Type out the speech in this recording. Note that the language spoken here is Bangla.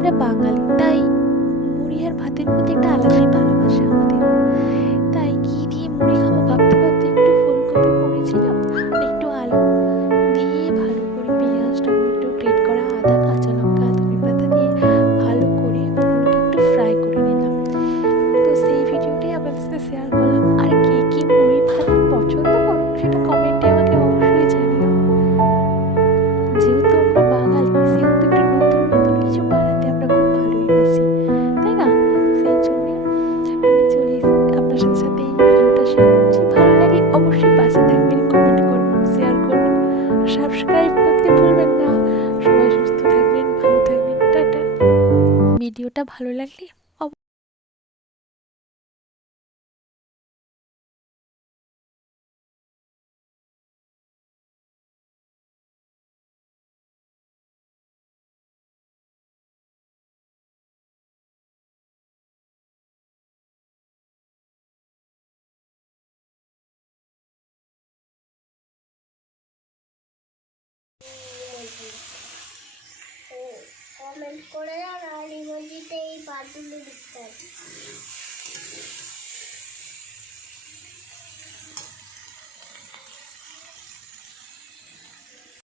আমরা বাঙালি, তাই মুড়ি আর ভাতের প্রতি একটা আলাদাই ভালোবাসা আমাদের। তাই কি দিয়ে মুড়ি খাবো ভাবতে ভাবতে একটু ফুলকপি করেছিলাম আর একটু আলু দিয়ে ভালো করে পেঁয়াজ টমেটো গ্রেট করা আদা কাঁচা লঙ্কা ধনেপাতা দিয়ে ভালো করে ওগুলোকে একটু ফ্রাই করে নিলাম। তো সেই ভিডিওটাই আপনাদের সাথে শেয়ার করলাম। আর কে কি মুড়ি ভাত পছন্দ করো সেটা কমেন্টে আমাকে অবশ্যই জানিও। যেহেতু আমরা বাঙালি সেহেতু একটু নতুন নতুন কিছু বানাতে আমরা খুব ভালোবাসি, তাই না? সেই জন্যে আমি চলে আপনার সাথে সাথে এই ভিডিওটা শেয়ার করছি। ভালো লাগলে অবশ্যই পাশে থাকবেন, কমেন্ট করবেন, শেয়ার করবেন, সাবস্ক্রাইব করতে ভুলবেন না। সবাই সুস্থ থাকবেন, ভালো থাকবেন, টাটা। ভিডিওটা ভালো লাগলে কমেন্ট করে আর ইমোজিতে এই পাঠগুলো লিখতে হবে।